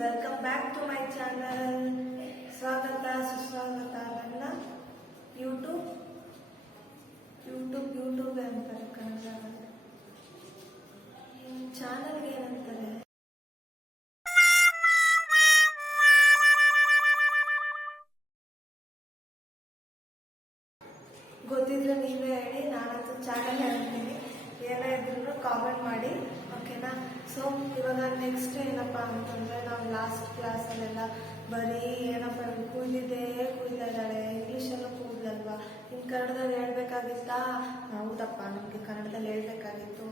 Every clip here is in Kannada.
Welcome back to my channel. ಸ್ವಾಗತ ಸುಸ್ವಾಗತ. ನನ್ನ ಯೂಟ್ಯೂಬ್ ಅಂತಾರೆ ಕನ್ನಡದಲ್ಲಿ. ಚಾನಲ್ಗೆ ಏನಂತಾರೆ ಗೊತ್ತಿದ್ರೆ ನೀವೇ ಹೇಳಿ. ನಾನಂತೂ ಚಾನಲ್ ಹೇಳ್ತೀನಿ, ಏನೇ ಇದ್ರೂ ಕಾಮೆಂಟ್ ಮಾಡಿ, ಓಕೆನಾ? ಸೊ ಇವಾಗ ನೆಕ್ಸ್ಟ್ ಏನಪ್ಪ ಅಂತಂದರೆ, ನಾವು ಲಾಸ್ಟ್ ಕ್ಲಾಸಲ್ಲೆಲ್ಲ ಬರೀ ಏನಪ್ಪ ಕೂದಿದ್ದಾಳೆ, ಇಂಗ್ಲೀಷಲ್ಲೂ ಕೂದಲಲ್ವಾ, ಇನ್ನು ಕನ್ನಡದಲ್ಲಿ ಹೇಳ್ಬೇಕಾಗಿತ್ತಾ? ಹೌದಪ್ಪ, ನಮಗೆ ಕನ್ನಡದಲ್ಲಿ ಹೇಳ್ಬೇಕಾಗಿತ್ತು.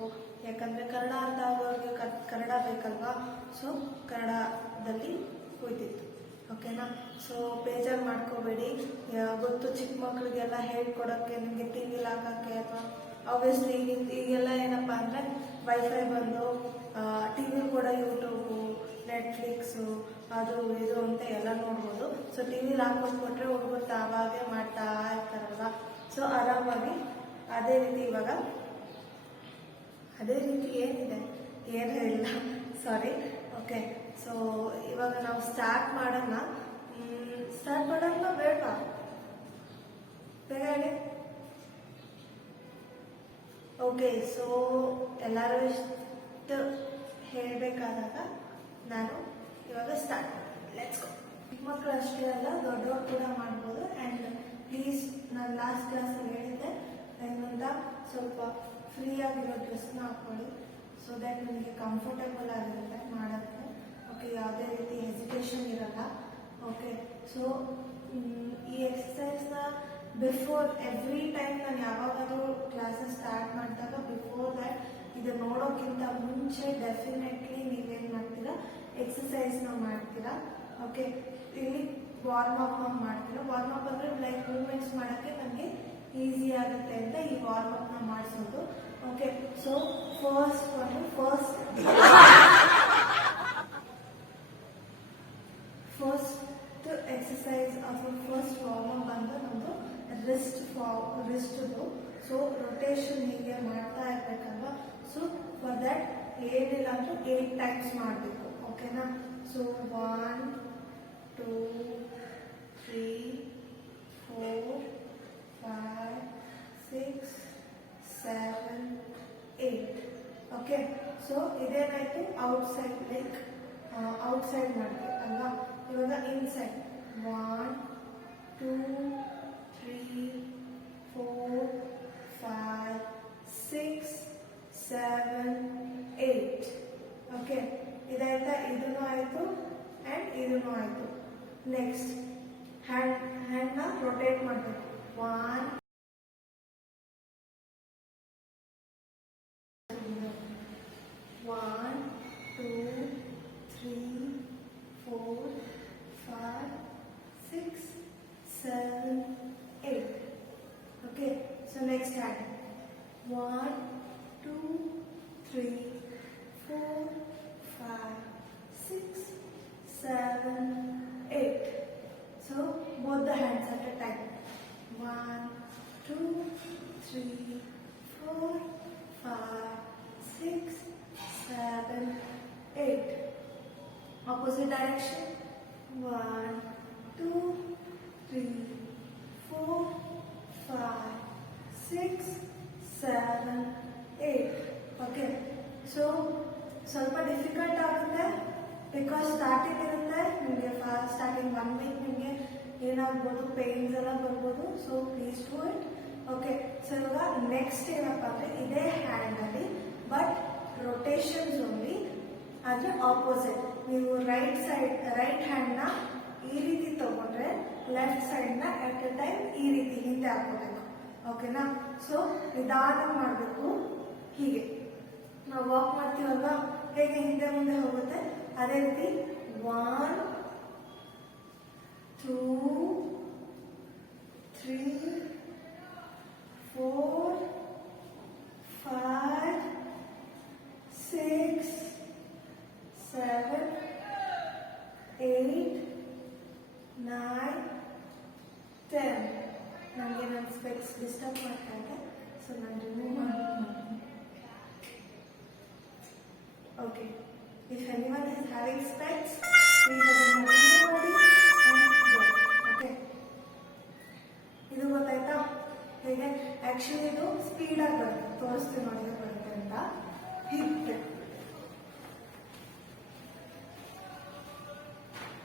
ಯಾಕಂದರೆ ಕನ್ನಡ ಅರ್ಥ ಆಗೋರಿಗೆ ಕನ್ನಡ ಬೇಕಲ್ವಾ? ಸೊ ಕನ್ನಡದಲ್ಲಿ ಕೂಯ್ತಿತ್ತು, ಓಕೆನಾ? ಸೊ ಬೇಜಾರು ಮಾಡ್ಕೋಬೇಡಿ. ಗೊತ್ತು ಚಿಕ್ಕ ಮಕ್ಕಳಿಗೆಲ್ಲ ಹೇಳ್ಕೊಡೋಕ್ಕೆ, ನಿಮಗೆ ಟಿ ವಿಲಿ ಹಾಕೋಕ್ಕೆ, ಅಥವಾ ಆಬ್ವಿಯಸ್ಲಿ ಈಗೆಲ್ಲ ಏನಪ್ಪ ಅಂದರೆ ವೈಫೈ ಬಂದು ಟಿ ವಿಲಿ ಕೂಡ ಯೂಟ್ಯೂಬು, ನೆಟ್ಫ್ಲಿಕ್ಸು, ಅದು ಇದು ಅಂತ ಎಲ್ಲ ನೋಡ್ಬೋದು. ಸೊ ಟಿ ವಿಲಿ ಹಾಕ್ಕೊಟ್ಬಿಟ್ರೆ ಹುಡುಗರು ತಾವಾಗೇ ಮಾಡ್ತಾ ಇರ್ತಾರಲ್ವ. ಸೊ ಆರಾಮಾಗಿ ಅದೇ ರೀತಿ ಏನಿದೆ ಏನೂ ಇಲ್ಲ, ಸಾರಿ. ಓಕೆ, ಸೊ ಇವಾಗ ನಾವು ಸ್ಟಾರ್ಟ್ ಮಾಡೋಣ ಬೇಡವಾ? ಬೇಗ ಹೇಳಿ. ಓಕೆ, ಸೊ ಎಲ್ಲರೂ ಇಷ್ಟು ಹೇಳಬೇಕಾದಾಗ ನಾನು ಇವಾಗ ಸ್ಟಾರ್ಟ್ ಮಾಡ್ತೀನಿ. Let's go. ಚಿಕ್ಕ ಮಕ್ಕಳು ಅಷ್ಟೇ ಅಲ್ಲ, ದೊಡ್ಡವರು ಕೂಡ ಮಾಡ್ಬೋದು. ಆ್ಯಂಡ್ ಪ್ಲೀಸ್, ನಾನು ಲಾಸ್ಟ್ ಕ್ಲಾಸಲ್ಲಿ ಹೇಳಿದ್ದೆ ಏನಂತ, ಸ್ವಲ್ಪ ಫ್ರೀ ಆಗಿರೋ ಡ್ರೆಸ್ನ ಹಾಕ್ಕೊಳ್ಳಿ, ಸೊ ದ್ಯಾಟ್ ನಿಮಗೆ ಕಂಫರ್ಟೇಬಲ್ ಆಗಿರುತ್ತೆ ಮಾಡೋಕ್ಕೆ. ಓಕೆ, ಯಾವುದೇ ರೀತಿ ಹೆಸಿಟೇಷನ್ ಇರಲ್ಲ. ಓಕೆ, ಸೊ ಈ ಎಕ್ಸಸೈಸ್ನ ಬಿಫೋರ್ ಎವ್ರಿ ಟೈಮ್ ನಾನು ಯಾವಾಗಾದರೂ ಕ್ಲಾಸಸ್ ಸ್ಟಾರ್ಟ್ ಮಾಡಿದಾಗ ಬಿಫೋರ್ ದ್ಯಾಟ್ ಇದು ನೋಡೋಕ್ಕಿಂತ ಮುಂಚೆ ಡೆಫಿನೆಟ್ಲಿ ನೀವೇನು ಮಾಡ್ತೀರಾ, ಎಕ್ಸಸೈಸ್ನ ಮಾಡ್ತೀರಾ. ಓಕೆ, ಇಲ್ಲಿ ವಾರ್ಮ್ ಅಪ್ ಮಾಡ್ತೀರಾ. ವಾರ್ಮ್ ಅಪ್ ಅಂದರೆ ಲೈಕ್ ಮೂವ್ಮೆಂಟ್ಸ್ ಮಾಡೋಕ್ಕೆ ನನಗೆ ಈಸಿ ಆಗುತ್ತೆ ಅಂತ ಈ ವಾರ್ಮ್ ಅಪ್ನ ಮಾಡಿಸೋದು. ಓಕೆ, ಸೊ ಫಸ್ಟ್ ಎಕ್ಸಸೈಸ್ ಅಥವಾ ಫಸ್ಟ್ ವಾರ್ಮ್ ಅಪ್ ಬಂದು ನಮ್ಮದು ರಿಸ್ಟ್ದು. ಸೊ ರೊಟೇಷನ್ ಹೀಗೆ ಮಾಡ್ತಾ ಇರ್ಬೇಕಲ್ವ. ಸೊ ಫಾರ್ ದ್ಯಾಟ್ ಏನಿಲ್ಲ ಅಂದ್ರೆ 8 ಟೈಮ್ಸ್ ಮಾಡಬೇಕು, ಓಕೆನಾ? ಸೊ 1 2 3 4 5 6 7 8. ಓಕೆ, ಸೊ ಇದೇನಾಯ್ತು, ಔಟ್ಸೈಡ್ ಲೈಕ್ ಔಟ್ಸೈಡ್ ಮಾಡಿದೆ ಅಲ್ವಾ? ಇವಾಗ ಇನ್ಸೈಡ್ 1 2 3 4 5 6 7 8. ಓಕೆ, ಇದಾಯ್ತಾ? ಇದನ್ನು ಆಯಿತು ಆ್ಯಂಡ್ ಇದನ್ನು ಆಯಿತು. ನೆಕ್ಸ್ಟ್ ಹ್ಯಾಂಡ್ನ ರೊಟೇಟ್ ಮಾಡಬೇಕು. 1 1 2 3 4 5 6 7 8. Okay, so next hand. 1 2 3 4 5 6 7 8. So both the hands at a time. 1 2 3 4 5 6 7 8. Opposite direction. 1 2 3 4 5 6 7 8. Okay, so ಸ್ವಲ್ಪ ಡಿಫಿಕಲ್ಟ್ ಆಗುತ್ತೆ ಬಿಕಾಸ್ ಸ್ಟಾರ್ಟಿಂಗ್ ಇರುತ್ತೆ ನಿಮಗೆ. ಸ್ಟಾರ್ಟಿಂಗ್ 1 ವೀಕ್ ನಿಮಗೆ ಏನಾಗ್ಬೋದು, ಪೇನ್ಸ್ ಎಲ್ಲ ಬರ್ಬೋದು. So please do it. Okay, so ಇವಾಗ ನೆಕ್ಸ್ಟ್ ಏನಪ್ಪ ಅಂದರೆ, ಇದೇ ಹ್ಯಾಂಡಲ್ಲಿ ಬಟ್ ರೊಟೇಷನ್ಸ್ ಓನ್ಲಿ, ಆದರೆ ಆಪೋಸಿಟ್. ನೀವು ರೈಟ್ ಹ್ಯಾಂಡ್ನ ಈ ರೀತಿ ತಗೊಂಡ್ರೆ ಲೆಫ್ಟ್ ಸೈಡ್ನ ಅಟ್ ಎ ಟೈಮ್ ಈ ರೀತಿ ಹಿಂದೆ ಹಾಕೋಬೇಕು, ಓಕೆನಾ? ಸೊ ನಿಧಾನ ಮಾಡಬೇಕು. ಹೀಗೆ ನಾವು ವಾಕ್ ಮಾಡ್ತೀವಲ್ವಾ, ಹೇಗೆ ಹಿಂದೆ ಮುಂದೆ ಹೋಗುತ್ತೆ ಅದೇ ರೀತಿ 1 2 3 4 5 6 7 8 9 10. ನನಗೆ ನನ್ನ ಸ್ಪೆಕ್ಸ್ ಡಿಸ್ಟರ್ಬ್ ಮಾಡ್ತಾ ಇದೆ, ಸೊ ನಾನು ರಿಮೂವ್ ಮಾಡ್ತೀನಿ. Okay, if anyone is having specs, ಮಾಡಿ. ಓಕೆ, ಇದು ಗೊತ್ತಾಯ್ತಾ ಹೇಗೆ? ಆಕ್ಚುಲಿ ಇದು ಸ್ಪೀಡಾಗಿ ಬರುತ್ತೆ, ತೋರಿಸ್ತೀವಿ ನೋಡಿ ಬರುತ್ತೆ ಅಂತ. ಹೀಗೆ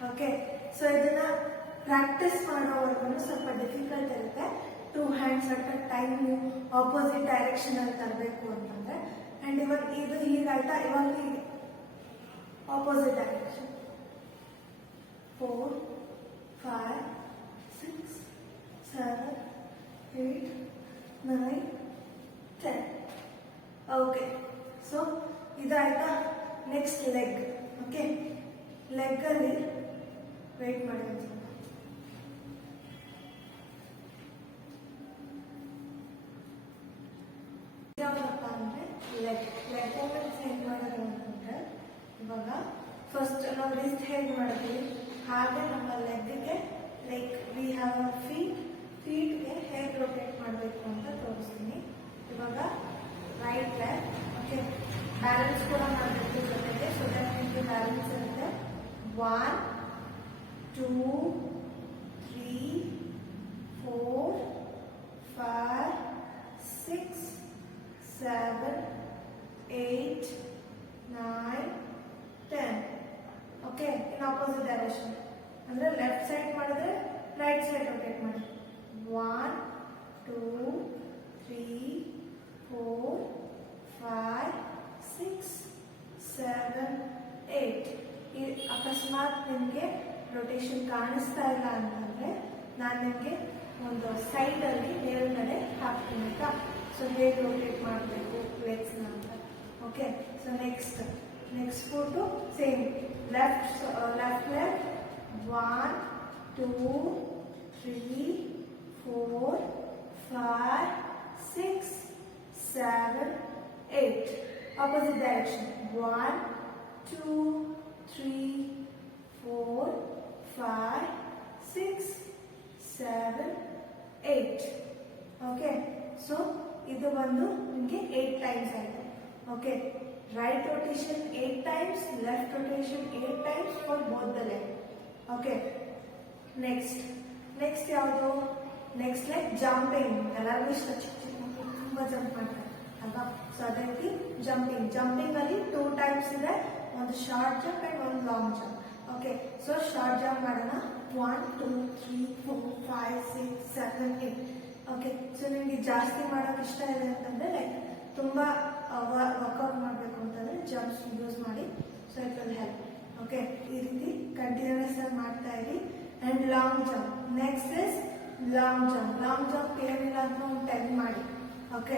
ಓಕೆ. ಸೊ ಇದನ್ನ ಪ್ರಾಕ್ಟೀಸ್ ಮಾಡೋವರೆಗೂ ಸ್ವಲ್ಪ ಡಿಫಿಕಲ್ಟ್ ಇರುತ್ತೆ. 2 ಹ್ಯಾಂಡ್ಸ್ ಅಟ್ ಅ ಟೈಮ್ ನೀವು ಆಪೋಸಿಟ್ ಡೈರೆಕ್ಷನ್ ಅಲ್ಲಿ ತರಬೇಕು ಅಂತಂದ್ರೆ. ಅಂಡ್ ಇವಾಗ ಇದು ಹೀಗಾಯ್ತಾ, ಇವಾಗ ಹೀಗೆ ಆಪೋಸಿಟ್ ಡೈರೆಕ್ಷನ್. 4 5 6 7 8 9 10. ಓಕೆ, ಸೊ ಇದಾಯ್ತಾ. Next leg. ಓಕೆ, ಲೆಗ್ ಅಲ್ಲಿ ವೇಟ್ ಮಾಡಿ ಒಂದು ಸ್ವಲ್ಪ. ಯಾವಪ್ಪ ಅಂದ್ರೆ ಲೆಗ್ ಮೂಮೆಂಟ್ಸ್ ಹೇಗೆ ಮಾಡೋದು ಅಂತಂದ್ರೆ, ಇವಾಗ ಫಸ್ಟ್ ನಾವು ರಿಸ್ಟ್ ಹೇಗೆ ಮಾಡ್ತೀವಿ ಹಾಗೆ ನಮ್ಮ ಲೆಗ್ಗೆ ಲೈಕ್ ವಿ ಹ್ಯಾವ್ ಅ ಫೀಟ್ಗೆ ಹೇಗೆ ರೊಟೇಟ್ ಮಾಡಬೇಕು ಅಂತ ತೋರಿಸ್ತೀನಿ. ಇವಾಗ ರೈಟ್ ಲೆಗ್. ಓಕೆ, ಬ್ಯಾಲೆನ್ಸ್ ಕೂಡ ಮಾಡಬೇಕು ಜೊತೆಗೆ, ಸೊ ದಟ್ ನಿಮಗೆ ಬ್ಯಾಲೆನ್ಸ್ ಇರುತ್ತೆ. 1 2 3 4 5 6 7 8 9 10. ಓಕೆ, ಇನ್ ಆಪೋಸಿಟ್ ಡೈರೆಕ್ಷನ್ ಅಂದ್ರೆ ಲೆಫ್ಟ್ ಸೈಡ್ ಮಾಡಿದ್ರೆ ರೈಟ್ ಸೈಡ್ ರೊಟೇಟ್ ಮಾಡಿ. 1 2 3 4 5 6 7 8. ಈ ಅಕಸ್ಮಾತ್ ನಿಮಗೆ ರೊಟೇಷನ್ ಕಾಣಿಸ್ತಾ ಇಲ್ಲ ಅಂತಂದ್ರೆ ನಾನು ನಿಮಗೆ ಒಂದು ಸೈಡ್ ಅಲ್ಲಿ ಮೇಲ್ಗಡೆ ಹಾಕ್ತೀನಿ ಆಯ್ತಾ. ಸೊ ಹೇಗೆ ರೊಟೇಟ್ ಮಾಡಬೇಕು ಲೆಗ್ಸ್ನ ಅಂತ. Okay, so next photo same. Left leg 1 2 3 4 5 6 7 8. Opposite direction. 1 2 3 4 5 6 7 8. Okay, so ಇದು ಬಂದು ನಿಮಗೆ 8 ಟೈಮ್ಸ್ ಆಯಿತು. Okay, right rotation 8 times, left rotation 8 times for both the leg. Okay, next ಯಾವುದು? Next like jumping. ಎಲ್ಲರಿಗೂ ಇಷ್ಟ, ಚಿಕ್ಕ ಚಿಕ್ಕ ಮಕ್ಕಳು ತುಂಬಾ ಜಂಪ್ ಮಾಡ್ತಾರೆ ಅಲ್ವಾ. ಸೊ ಅದೇ ರೀತಿ ಜಂಪಿಂಗ್ ಅಲ್ಲಿ 2 ಟೈಪ್ಸ್ ಇದೆ, ಒಂದು ಶಾರ್ಟ್ ಜಂಪ್ ಅಂಡ್ ಒಂದು long jump. Okay, so short jump ಮಾಡೋಣ. 1 2 3 4 5 6 7 8. ಓಕೆ, ಸೊ ನಿಮಗೆ ಜಾಸ್ತಿ ಮಾಡೋಕೆ ಇಷ್ಟ ಇದೆ ಅಂತಂದ್ರೆ ಲೈಕ್ ತುಂಬಾ ವರ್ಕೌಟ್ ಮಾಡಬೇಕು ಅಂತಂದ್ರೆ ಜಂಪ್ಸ್ ಯೂಸ್ ಮಾಡಿ. So it will help. Okay, ಈ ರೀತಿ ಕಂಟಿನ್ಯೂಸ್ ಆಗಿ ಮಾಡ್ತಾ ಇರಿ. And long jump. Next is long jump ಏನಿಲ್ಲ ಅಂತ ಒಂದು 10 ಮಾಡಿ. Okay,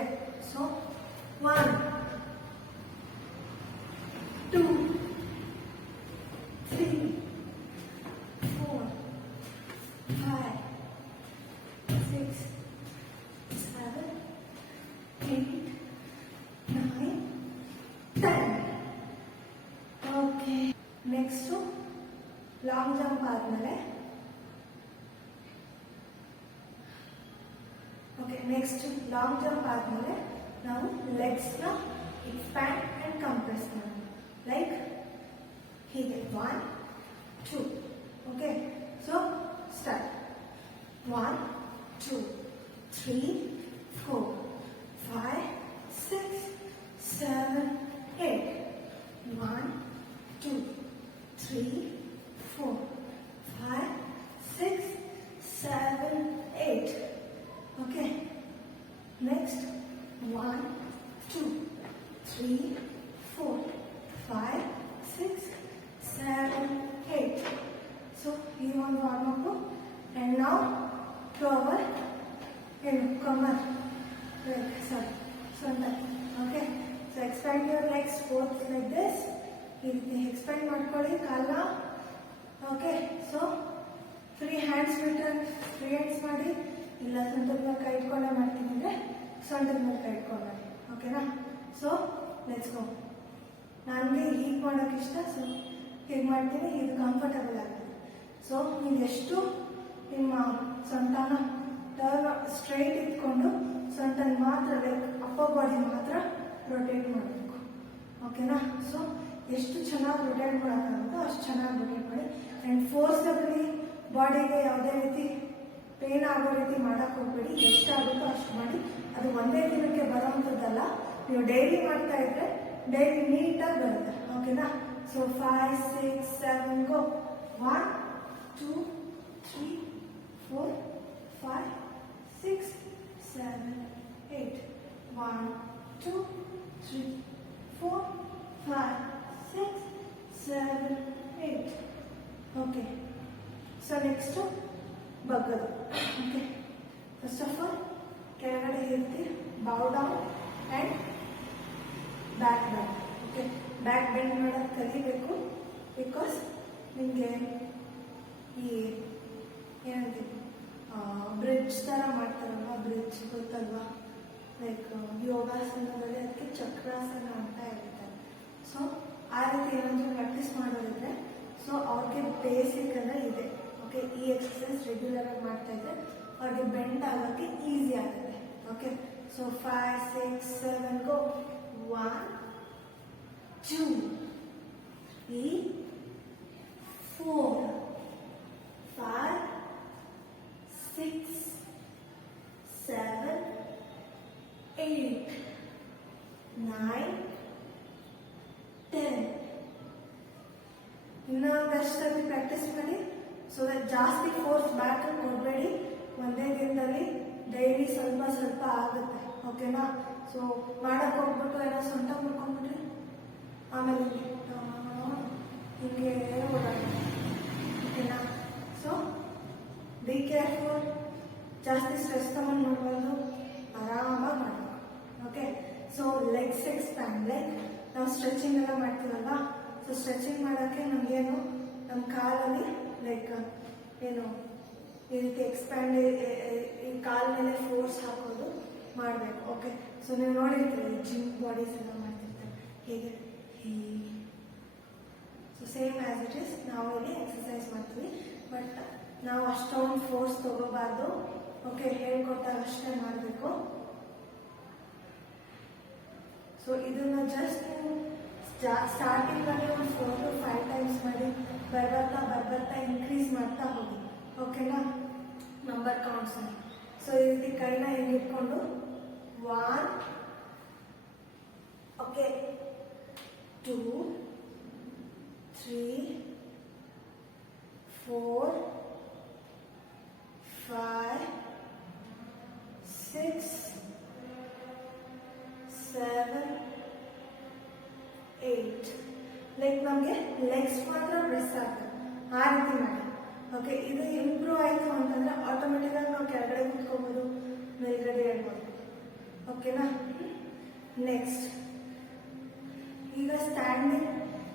so 1 2 3 4 5 6 7 8 9 10. Okay, next long jump ಆದ್ಮೇಲೆ ನಾವು ಲೆಗ್ಸ್ನ ಎಕ್ಸ್ಪ್ಯಾಂಡ್ ಅಂಡ್ ಕಂಪ್ರೆಸ್ ಮಾಡೋಣ. ಲೈಕ್ ಹೀಗೆ 1 2. Okay, so start. 1 2 3 4 5 6 7 8. 1 2 3 4 5 6 7 8. Okay, next 1 2 3 4 5 6 7 8. So you want warm up, and now to our comer. Okay, so expand your legs both like this. Expand ಮಾಡ್ಕೊಳ್ಳಿ ಕಾಲನ್ನ. ಓಕೆ, ಸೊ ಫ್ರೀ ಹ್ಯಾಂಡ್ಸ್ ಮಾಡಿ, ಇಲ್ಲ ಸೊಂಟದ ಮೇಲೆ ಕೈ ಇಟ್ಕೊಂಡೆ ಮಾಡ್ತೀನಿ ಅಂದರೆ ಸೊಂಟದ ಮೇಲೆ ಕೈ ಇಟ್ಕೊಂಡು ಮಾಡಿ. ಓಕೆನಾ? ಸೊ ಲೆಟ್ಸ್ ಗೋ. ನನಗೆ ಹೀಗೆ ಮಾಡೋಕೆ ಇಷ್ಟ, ಸೊ ಹೀಗೆ ಮಾಡ್ತೀನಿ, ಇದು ಕಂಫರ್ಟಬಲ್ ಆಗುತ್ತೆ. ಸೊ ನೀವು ಎಷ್ಟು ನಿಮ್ಮ ಸೊಂಟನ ಟರ್ನ್ ಸ್ಟ್ರೈಟ್ ಇಟ್ಕೊಂಡು ಸೊಂಟನ ಮಾತ್ರ ಲೈಕ್ ಅಪ್ಪರ್ ಬಾಡಿ ಮಾತ್ರ ರೊಟೇಟ್ ಮಾಡಬೇಕು. ಓಕೆನಾ? ಸೊ ಎಷ್ಟು ಚೆನ್ನಾಗಿ ರೊಟೇಟ್ ಮಾಡೋಕ್ಕಾಗುತ್ತೋ ಅಷ್ಟು ಚೆನ್ನಾಗಿ ರೊಟೇಟ್ ಮಾಡಿ. ಆ್ಯಂಡ್ ಫೋರ್ಸಬಲಿ ಬಾಡಿಗೆ ಯಾವುದೇ ರೀತಿ ಪೇನ್ ಆಗೋ ರೀತಿ ಮಾಡೋಕ್ಕೆ ಹೋಗ್ಬೇಡಿ. ಎಷ್ಟಾಗುತ್ತೋ ಅಷ್ಟು ಮಾಡಿ. ಅದು ಒಂದೇ ದಿನಕ್ಕೆ ಬರೋವಂಥದ್ದಲ್ಲ, ನೀವು ಡೈಲಿ ಮಾಡ್ತಾ ಇದ್ರೆ ಡೈಲಿ ನೀಟಾಗಿ ಬರುತ್ತೆ. ಓಕೆನಾ? ಸೊ 5, 6, 7 ಗೋ. 1, 2, 3, 4, 5, 6, 7, 8. 1, 2, 3, 4, 5, 6, 7, 8. ಓಕೆ. ಸೊ ನೆಕ್ಸ್ಟು ಬಗ್ಗದು. ಓಕೆ, ಫಸ್ಟ್ ಆಫ್ ಆಲ್ ಕೆಳಗಡೆ ಇರ್ತಿ, bow down and back bend. Okay, back bend ಮಾಡೋದು ಕಲಿಬೇಕು. ಬಿಕಾಸ್ ನಿಮಗೆ ಈ ಏನಂತೀವಿ ಬ್ರಿಡ್ಜ್ ಥರ ಮಾಡ್ತಾರಲ್ವ, ಬ್ರಿಡ್ಜ್ ಗೊತ್ತಲ್ವಾ, ಲೈಕ್ ಯೋಗಾಸನದಲ್ಲಿ ಅದಕ್ಕೆ ಚಕ್ರಾಸನ ಅಂತ ಹೇಳ್ತಾರೆ. ಸೊ ಆ ರೀತಿ ಏನಾದರೂ ಪ್ರಾಕ್ಟೀಸ್ ಮಾಡೋದಿದ್ರೆ ಸೊ ಅವ್ರಿಗೆ ಬೇಸಿಕ್ ಅಂದರೆ ಇದೆ. ಓಕೆ, ಈ ಎಕ್ಸಸೈಸ್ ರೆಗ್ಯುಲರ್ ಆಗಿ ಮಾಡ್ತಾ ಇದ್ರೆ ಅವ್ರಿಗೆ ಬೆಂಡ್ ಆಗೋಕ್ಕೆ ಈಸಿ ಆಗುತ್ತೆ. ಓಕೆ, ಸೊ 5, 6, 7 ಗೋ. 1, 2, 3, 4, 5, 6, 7, 8, 9, 10. ಇನ್ನೊಂದಷ್ಟು ಸತಿ ಪ್ರಾಕ್ಟೀಸ್ ಮಾಡಿ. ಸೊ ದಟ್ ಜಾಸ್ತಿ ಫೋರ್ಸ್ ಬ್ಯಾಕ್ ಕೊಡಬೇಡಿ. ಒಂದೇ ದಿನದಲ್ಲಿ ಡೈಲಿ ಸ್ವಲ್ಪ ಸ್ವಲ್ಪ ಆಗುತ್ತೆ. ಓಕೆನಾ? ಸೊ ಮಾಡಕ್ಕೆ ಹೋಗ್ಬಿಟ್ಟು ಏನೋ ಸೊಂಟ ಮುಡ್ಕೊಂಡ್ಬಿಟ್ರೆ ಆಮೇಲೆ ಹಿಂಗೆ ಓಡಾಡಿ. ಓಕೆನಾ? So be careful. ಜಾಸ್ತಿ ಸ್ಟ್ರೆಸ್ ತಗೊಂಡು ನೋಡ್ಬೋದು, ಆರಾಮಾಗಿ ಮಾಡಬೇಕು. Okay, so legs expand. Like ನಾವು ಸ್ಟ್ರೆಚಿಂಗ್ ಎಲ್ಲ ಮಾಡ್ತೀವಲ್ವಾ, ಸೊ ಸ್ಟ್ರೆಚಿಂಗ್ ಮಾಡೋಕ್ಕೆ ನಮಗೇನು ನಮ್ಮ ಕಾಲಲ್ಲಿ ಲೈಕ್ ಏನು ಈ ರೀತಿ ಎಕ್ಸ್ಪ್ಯಾಂಡ್, ಈ ಕಾಲ ಮೇಲೆ ಫೋರ್ಸ್ ಹಾಕೋದು ಮಾಡಬೇಕು. ಓಕೆ, ಸೊ ನೀವು ನೋಡಿರ್ತೀರಿ ಜಿಮ್ ಬಾಡೀಸ್ ಎಲ್ಲ ಮಾಡ್ತಿರ್ತಾರೆ ಹೇಗೆ ಹೀಗೆ. So same as it is ನಾವು ಇಲ್ಲಿ ಎಕ್ಸಸೈಸ್ ಮಾಡ್ತೀವಿ, ಬಟ್ ನಾವು ಅಷ್ಟೊಂದು ಫೋರ್ಸ್ ತಗೋಬಾರ್ದು. ಓಕೆ, ಹೇಳ್ಕೊಟ್ಟಾಗ ಅಷ್ಟೇ ಮಾಡಬೇಕು. ಸೊ ಇದನ್ನ ಜಸ್ಟ್ ನೀವು ಸ್ಟಾರ್ಟಿಂಗಲ್ಲಿ ಒಂದು 4 to 5 ಟೈಮ್ಸ್ ಮಾಡಿ ಬರ್ಬರ್ತಾ ಇನ್ಕ್ರೀಸ್ ಮಾಡ್ತಾ ಹೋಗಿ. ಓಕೆನಾ? Number counts. ಸೊ ಈ ರೀತಿ ಕೈನ ಹಿಂಗೆ ಇಟ್ಕೊಂಡು 1, ಓಕೆ, 2, 3, 4, 5, 6, 7, 8. ಲೈಕ್ ನಮಗೆ ಲೆಗ್ಸ್ ಮಾತ್ರ ಪ್ರೆಸ್ ಆಗ್ತದೆ, ಆ ರೀತಿ ಮಾಡಿ. ಓಕೆ, ಇದು ಇಂಪ್ರೂವ್ ಆಯಿತು ಅಂತಂದರೆ ಆಟೋಮೆಟಿಕಾಗಿ ನಾವು ಕೆಳಗಡೆ ಕೂತ್ಕೋಬೋದು, ಮೇಲ್ಗಡೆ ಹೇಳ್ಬೋದು. ಓಕೆನಾ? ನೆಕ್ಸ್ಟ್ ಈಗ ಸ್ಟ್ಯಾಂಡಿಂಗ್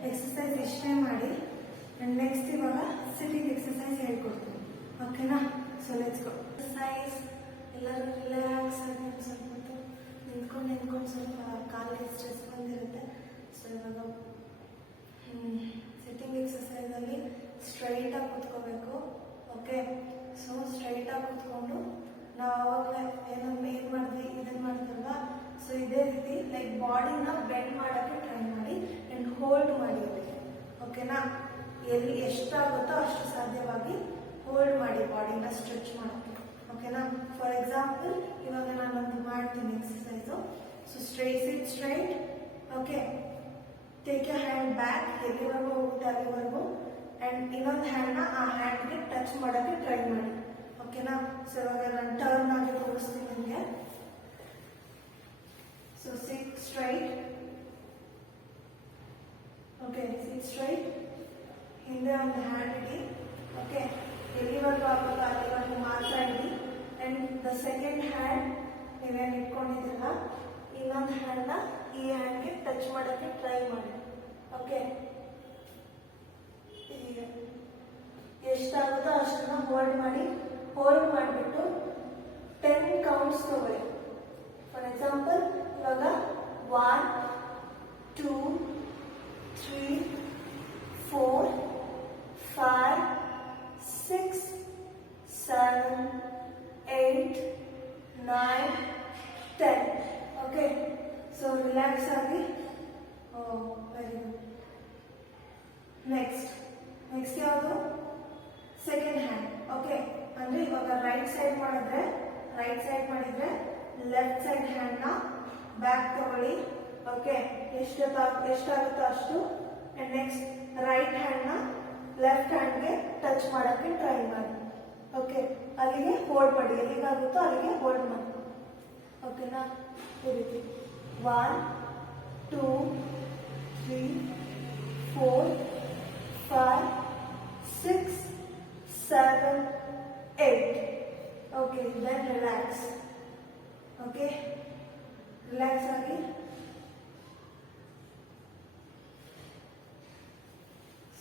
ಎಕ್ಸಸೈಸ್ ಇಷ್ಟೇ ಮಾಡಿ. ಆ್ಯಂಡ್ ನೆಕ್ಸ್ಟ್ ಇವಾಗ ಸಿಟ್ಟಿಂಗ್ ಎಕ್ಸಸೈಸ್ ಹೇಳ್ಕೊಡ್ತೀನಿ. ಓಕೆನಾ? So let's go. ಎಕ್ಸಸೈಸ್ ಎಲ್ಲರೂ ರಿಲ್ಯಾಕ್ಸ್ ಆಗಿ ಸ್ವಲ್ಪ ಹೊತ್ತು ನಿಂತ್ಕೊಂಡು ಸ್ವಲ್ಪ ಕಾಲಿಗೆ ಸ್ಟ್ರೆಸ್ ಬಂದಿರುತ್ತೆ. ಸೊ ಇವಾಗ ಸಿಟ್ಟಿಂಗ್ ಎಕ್ಸಸೈಸಲ್ಲಿ ಸ್ಟ್ರೈಟಾಗಿ ಕೂತ್ಕೋಬೇಕು. ಓಕೆ, ಸೊ ಸ್ಟ್ರೈಟಾಗಿ ಕೂತ್ಕೊಂಡು ನಾವು ಆವಾಗಲೇ ಏನು ಮಾಡಿದ್ವಿ ಇದನ್ನು ಮಾಡಿದ್ವಲ್ವ, ಸೊ ಇದೇ ರೀತಿ ಲೈಕ್ ಬಾಡಿನ ಬೆಂಡ್ ಮಾಡೋಕ್ಕೆ ಟ್ರೈ ಮಾಡಿ ಆ್ಯಂಡ್ ಹೋಲ್ಡ್ ಮಾಡಿ. ಓಕೆನಾ? ಎಲ್ಲಿ ಎಷ್ಟಾಗುತ್ತೋ ಅಷ್ಟು ಸಾಧ್ಯವಾಗಿ ಹೋಲ್ಡ್ ಮಾಡಿ ಬಾಡಿನ ಸ್ಟ್ರೆಚ್ ಮಾಡೋಕ್ಕೆ. ಓಕೆನಾ? ಫಾರ್ ಎಕ್ಸಾಂಪಲ್ ಇವಾಗ ನಾನೊಂದು ಮಾಡ್ತೀನಿ ಎಕ್ಸಸೈಸು. ಸೊ ಸಿಟ್ ಸ್ಟ್ರೈಟ್. ಓಕೆ, ಟೇಕ್ ಯರ್ ಹ್ಯಾಂಡ್ ಬ್ಯಾಕ್, ಎಲ್ಲಿವರೆಗೂ ಹೋಗುತ್ತೆ ಅಲ್ಲಿವರೆಗೂ, ಆ್ಯಂಡ್ ಇನ್ನೊಂದು ಹ್ಯಾಂಡ್ನ ಆ ಹ್ಯಾಂಡ್ಗೆ ಟಚ್ ಮಾಡೋಕ್ಕೆ ಟ್ರೈ ಮಾಡಿ. ಓಕೆನಾ? ಸೊ ಇವಾಗ ನಾನು ಟರ್ನ್ ಆಗಿ ತೋರಿಸ್ತೀನಿ ನಿಮಗೆ. ಸೊ ಸಿಟ್ ಸ್ಟ್ರೈಟ್. ಓಕೆ, ಸಿಟ್ ಸ್ಟ್ರೈಟ್. ಹಿಂದೆ ಒಂದು ಹ್ಯಾಂಡ್ ಇಡಿ. ಓಕೆ, ಎಲ್ಲಿವರೆಗೂ ಆಗುತ್ತೋ ಅಲ್ಲಿವರೆಗೂ ಮಾತ್ರ ಇಡಿ. ಆ್ಯಂಡ್ ದ ಸೆಕೆಂಡ್ ಹ್ಯಾಂಡ್ ನೀವೇನು ಇಟ್ಕೊಂಡಿದ್ದೀರಲ್ಲ, ಇನ್ನೊಂದು ಹ್ಯಾಂಡ್ನ ಈ ಹ್ಯಾಂಡ್ಗೆ ಟಚ್ ಮಾಡೋಕ್ಕೆ ಟ್ರೈ ಮಾಡಿ. ಓಕೆ, ಎಷ್ಟಾಗುತ್ತೋ ಅಷ್ಟನ್ನ ಹೋಲ್ಡ್ ಮಾಡಿ. ಹೋಲ್ಡ್ ಮಾಡಿಬಿಟ್ಟು 10 ಕೌಂಟ್ಸ್ ತಗೊಳ್ಳಿ. ಫಾರ್ ಎಕ್ಸಾಂಪಲ್ ಇವಾಗ 1, 2, 3, 4, 5, 6, 7, 8, 9, 10. ಓಕೆ, ಸೊ ರಿಲ್ಯಾಕ್ಸ್ ಆಗಿ. Very good. ನೆಕ್ಸ್ಟ್ ಯಾವುದು ಸೆಕೆಂಡ್ ಹ್ಯಾಂಡ್. ಓಕೆ, ಅಂದ್ರೆ ಇವಾಗ ರೈಟ್ ಸೈಡ್ ಮಾಡಿದ್ರೆ ಲೆಫ್ಟ್ ಸೈಡ್ ಹ್ಯಾಂಡ್ ನ ಬ್ಯಾಕ್ ತಗೊಳ್ಳಿ. ಓಕೆ, ಎಷ್ಟಾಗುತ್ತೋ ಅಷ್ಟು. ಅಂಡ್ ನೆಕ್ಸ್ಟ್ ರೈಟ್ ಹ್ಯಾಂಡ್ ನ ಲೆಫ್ಟ್ ಹ್ಯಾಂಡ್ಗೆ ಟಚ್ ಮಾಡಕ್ಕೆ ಟ್ರೈ ಮಾಡಿ. ಓಕೆ, ಅಲ್ಲಿಗೆ ಹೋಲ್ಡ್ ಮಾಡಿ, ಎಲ್ಲಿಗಾಗುತ್ತೋ ಅಲ್ಲಿಗೆ ಹೋಲ್ಡ್ ಮಾಡಿ. ಓಕೆನಾ, ಈ ರೀತಿ 1 2 3 4 5 6 7 8. Okay, then relax. Okay, relax ಆಗಿ.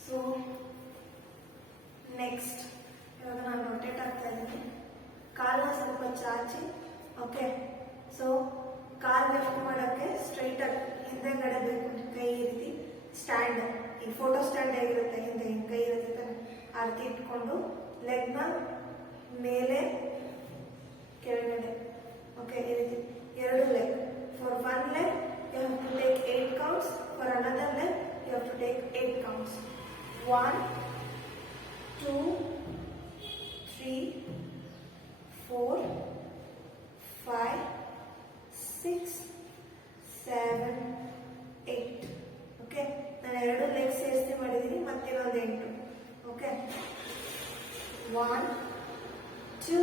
ಸೊ ನೆಕ್ಸ್ಟ್ ಇವಾಗ ನಾನು ರೊಟೇಟ್ ಆಗ್ತಾ ಇದ್ದೀನಿ. ಕಾಲನ್ನ ಸ್ವಲ್ಪ ಚಾಚಿ. ಓಕೆ, ಸೊ ಕಾಲ್ ಲಿಫ್ಟ್ ಮಾಡೋಕ್ಕೆ ಸ್ಟ್ರೈಟ್ ಆಗಿ ಹಿಂದೆಗಡೆ ಬೇಕು, ಕೈ ಈ ರೀತಿ ಸ್ಟ್ಯಾಂಡ್, ಈ ಫೋಟೋ ಸ್ಟ್ಯಾಂಡ್ ಹೇಗಿರುತ್ತೆ ಹಿಂದೆ ಕೈ ಇರುತ್ತೆ ತಾನೆ, ಆ ರೀತಿ ಇಟ್ಕೊಂಡು ಲೆಗ್ನ ಮೇಲೆ ಕೆಳಗಡೆ. ಓಕೆ, ಈ ರೀತಿ ಎರಡು leg. For one leg you have to take 8 counts, for another leg you have to take 8 counts. 1 2 3 4 5 6 7 8. Okay, ನಾನು ಎರಡು ಲೆಗ್ ಸೇರಿಸಿ ಮಾಡಿದ್ದೀನಿ, ಮತ್ತಿನ್ನೊಂದು 8. ಓಕೆ, 1 2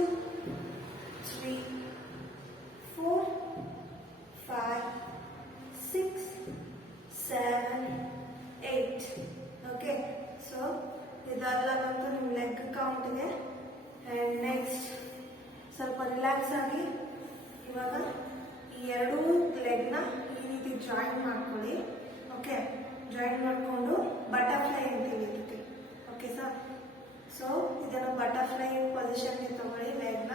3 4 5 6 7 8. ಓಕೆ, ಸೊ ಇದೆಲ್ಲ ಬಂತು ನಿಮ್ಮ ಲೆಗ್ ಕೌಂಟ್ಗೆ. ಆ್ಯಂಡ್ ನೆಕ್ಸ್ಟ್ ಸ್ವಲ್ಪ ರಿಲ್ಯಾಕ್ಸ್ ಆಗಿ ಇವಾಗ ಈ ಎರಡೂ ಲೆಗ್ನ ಈ ರೀತಿ ಜಾಯಿನ್ ಮಾಡ್ಕೊಳ್ಳಿ. ಓಕೆ, ಜಾಯಿನ್ ಮಾಡಿಕೊಂಡು ಬಟರ್ಫ್ಲೈ ಅಂತೀವಿ ಇದಕ್ಕೆ. ಓಕೆ ಸರ್, ಸೊ ಇದನ್ನು ಬಟರ್ಫ್ಲೈ ಪೊಸಿಷನ್ಗೆ ತಗೊಳ್ಳಿ. ಲೆಗ್ನ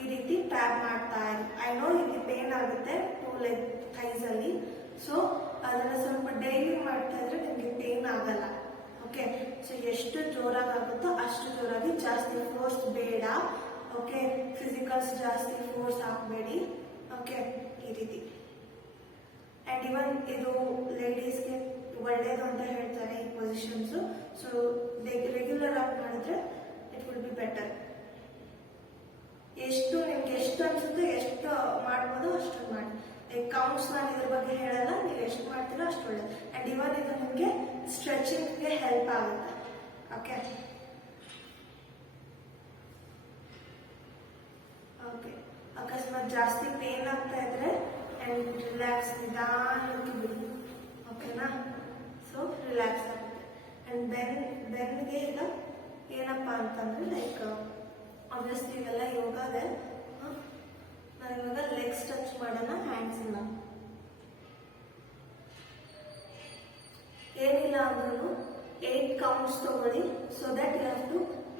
ಈ ರೀತಿ ಟ್ಯಾಪ್ ಮಾಡ್ತಾ ಇರಿ. ಐ ನೋ ಇಲ್ಲಿ ಪೇನ್ ಆಗುತ್ತೆ 2 ಲೆಗ್ ಥೈಸ್ ಅಲ್ಲಿ, ಸೊ ಅದನ್ನ ಸ್ವಲ್ಪ ಡೈಲಿ ಮಾಡ್ತಾ ಇದ್ರೆ ನಿಮಗೆ ಪೇನ್ ಆಗಲ್ಲ. ಓಕೆ, ಸೊ ಎಷ್ಟು ಜೋರಾಗುತ್ತೋ ಅಷ್ಟು ಜೋರಾಗಿ, ಜಾಸ್ತಿ ಫೋರ್ಸ್ ಬೇಡ. ಓಕೆ, ಫಿಸಿಕಲ್ಸ್ ಜಾಸ್ತಿ ಫೋರ್ಸ್ ಹಾಕಬೇಡಿ. ಓಕೆ, ಈ ರೀತಿ. ಅಂಡ್ ಇವನ್ ಇದು ಲೇಡೀಸ್ಗೆ ಒಳ್ಳೇದು ಅಂತ ಹೇಳ್ತಾರೆ ಈ ಪೊಸಿಷನ್ಸು. ಸೊ ರೆಗ್ಯುಲರ್ ಆಗಿ ಮಾಡಿದ್ರೆ ಇಟ್ ವಿಲ್ ಬಿ ಬೆಟರ್. ನಿಮ್ಗೆ ಎಷ್ಟು ಅನ್ಸುತ್ತೆ ಎಷ್ಟು ಮಾಡ್ಬೋದು ಅಷ್ಟು ಮಾಡಿ. ಕೌಂಟ್ಸ್ ನಾನು ಇದ್ರ ಬಗ್ಗೆ ಹೇಳಲ್ಲ, ನೀವು ಎಷ್ಟು ಮಾಡ್ತೀರೋ ಅಷ್ಟು ಒಳ್ಳೇದು. ಅಂಡ್ ಇವನ್ ಇದು ನಿಮಗೆ ಸ್ಟ್ರೆಚಿಂಗ್ಗೆ ಹೆಲ್ಪ್ ಆಗುತ್ತೆ. ಓಕೆ, ಓಕೆ, ಅಕಸ್ಮಾತ್ ಜಾಸ್ತಿ ಪೇನ್ ಆಗ್ತಾ ಇದ್ರೆ ಅಂಡ್ ರಿಲ್ಯಾಕ್ಸ್ ನಿಧಾನಕ್ಕೆ ಬಿಡಿ. ಓಕೆನಾ, ಸೊ ರಿಲ್ಯಾಕ್ಸ್ ಆಗುತ್ತೆ. ಅಂಡ್ ಬೆನ್ಗೆ ಈಗ ಏನಪ್ಪಾ ಅಂತಂದ್ರೆ ಲೈಕ್ ಆಬ್ವಿಯಸ್ಲಿ ಇವೆಲ್ಲ ಯೋಗ ಇದೆ. ನಾನು ಇವಾಗ ಲೆಗ್ಸ್ ಟಚ್ ಮಾಡೋಣ, ಹ್ಯಾಂಡ್ಸ್ ಇಲ್ಲ. ಏನಿಲ್ಲ ಅಂದ್ರೂ 8 ಕೌಂಟ್ಸ್ ತಗೊಳ್ಳಿ. So that you have to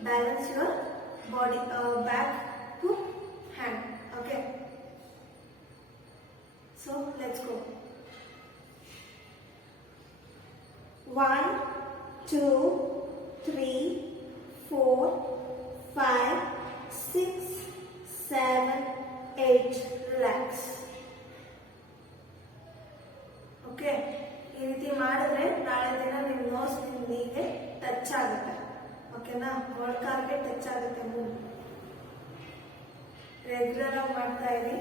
balance your body back to hand. Okay, so let's go. 1 2 3 4 5 6 7 8. Relax. Okay, ಈ ರೀತಿ ಮಾಡಿದ್ರೆ ನಾಳೆ ದಿನ ನಿಮ್ಮ ನೋಸ್ ನಿಮ್ಮ ನೀಗೆ ಟಚ್ ಆಗುತ್ತೆ. ಓಕೆನಾ, ಮೊಳಕಾಲ್ಗೆ ಟಚ್ ಆಗುತ್ತೆ. ರೆಗ್ಯುಲರ್ ಆಗಿ ಮಾಡ್ತಾ ಇರಿ.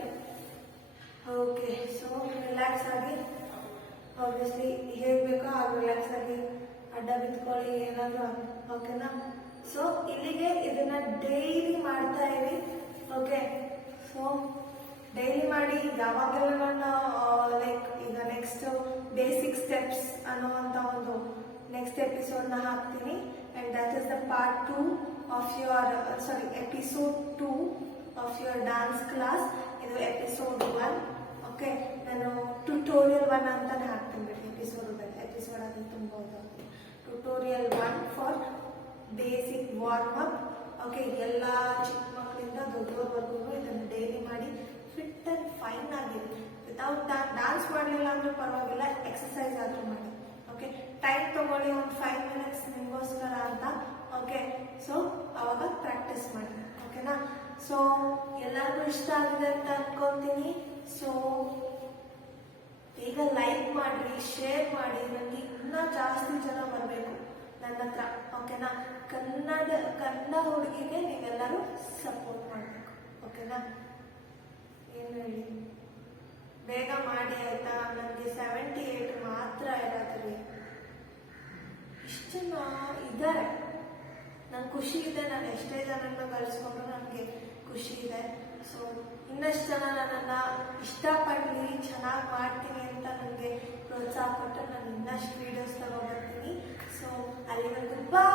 ಓಕೆ, ಸೊ ರಿಲ್ಯಾಕ್ಸ್ ಆಗಿ, ಆಬ್ವಿಯಸ್ಲಿ ಹೇಗೆ ಬೇಕೋ ಹಾಗೆ ರಿಲ್ಯಾಕ್ಸ್ ಆಗಿ ಅಡ್ಡ ಬಿತ್ಕೊಳ್ಳಿ ಏನಾದರೂ. ಓಕೆನಾ, ಸೊ ಇಲ್ಲಿಗೆ ಇದನ್ನ ಡೈಲಿ ಮಾಡ್ತಾ ಇರಿ. ಓಕೆ, ಸೊ ಡೈಲಿ ಮಾಡಿ. ಯಾವಾಗೆಲ್ಲ ನಾನು ಲೈಕ್ ಈಗ ನೆಕ್ಸ್ಟ್ ಬೇಸಿಕ್ ಸ್ಟೆಪ್ಸ್ ಅನ್ನುವಂಥ ಒಂದು ನೆಕ್ಸ್ಟ್ ಎಪಿಸೋಡ್ನ ಹಾಕ್ತೀನಿ. And that is the part 2 of your episode 2 of your dance class. ಇದು ಎಪಿಸೋಡ್ 1. ಓಕೆ, ನಾನು ಟ್ಯುಟೋರಿಯಲ್ 1 ಅಂತಾನೆ ಹಾಕ್ತೀನಿ ಬಿಡಿ. ಎಪಿಸೋಡ್ ಅದು ತುಂಬ tutorial 1 for basic warm up. Okay, ಎಲ್ಲ ಚಿಕ್ಕ ಮಕ್ಕಳಿಂದ ದೊಡ್ಡವರೆಗೂ ಇದನ್ನು ಡೈಲಿ ಮಾಡಿ ಫಿಟ್ ಅಂಡ್ ಫೈನ್ ಆಗಿರಿ. ವಿತೌಟ್ ಡಾನ್ಸ್ ಮಾಡಲಿಲ್ಲ ಅಂದ್ರೂ ಪರವಾಗಿಲ್ಲ, ಎಕ್ಸಸೈಸ್ ಆದರೂ ಮಾಡಿ. ಓಕೆ, ಟೈಮ್ ತಗೊಳ್ಳಿ, ಒಂದು 5 ಮಿನಿಟ್ಸ್ ನಿಮಗೋಸ್ಕರ ಅಂತ. ಓಕೆ, ಸೊ ಅವಾಗ ಪ್ರಾಕ್ಟೀಸ್ ಮಾಡಿ. ಓಕೆನಾ, ಸೊ ಎಲ್ಲರಿಗೂ ಇಷ್ಟ ಆಗಿದೆ ಅಂತ ಅನ್ಕೊಂತೀನಿ. ಸೊ ಈಗ ಲೈಕ್ ಮಾಡಿ, ಶೇರ್ ಮಾಡಿ. ನನಗೆ ಇನ್ನೂ ಜಾಸ್ತಿ ಜನ ಬರಬೇಕು. ಹತ್ರ. ಓಕೆನಾ? ಕನ್ನಡ ಹುಡುಗಿಗೆ ನೀವೆಲ್ಲರೂ ಸಪೋರ್ಟ್ ಮಾಡಬೇಕು. ಓಕೆನಾ? ಏನು ಹೇಳಿ, ಬೇಗ ಮಾಡಿ ಆಯ್ತಾ? ನನಗೆ 78 ಮಾತ್ರ ಇರೋದ್ರಿ. ಇಷ್ಟು ಜನ ಇದ್ದಾರೆ, ನಂಗೆ ಖುಷಿ ಇದೆ. ನಾನು ಎಷ್ಟೇ ಜನರನ್ನ ಗಳಿಸ್ಕೊಂಡ್ರು ನನಗೆ ಖುಷಿ ಇದೆ. ಸೊ ಇನ್ನಷ್ಟು ಜನ ನನ್ನನ್ನು ಇಷ್ಟಪಡಲಿ, ಚೆನ್ನಾಗಿ ಮಾಡ್ತೀನಿ ಅಂತ ನನಗೆ ಪ್ರೋತ್ಸಾಹ ಕೊಟ್ಟು ನಾನು ಇನ್ನಷ್ಟು ವೀಡಿಯೋಸ್ ತಗೊಬರ್ತೀನಿ. ಸೊ ಅಲ್ಲಿವರೆಗೂ ಬಾ.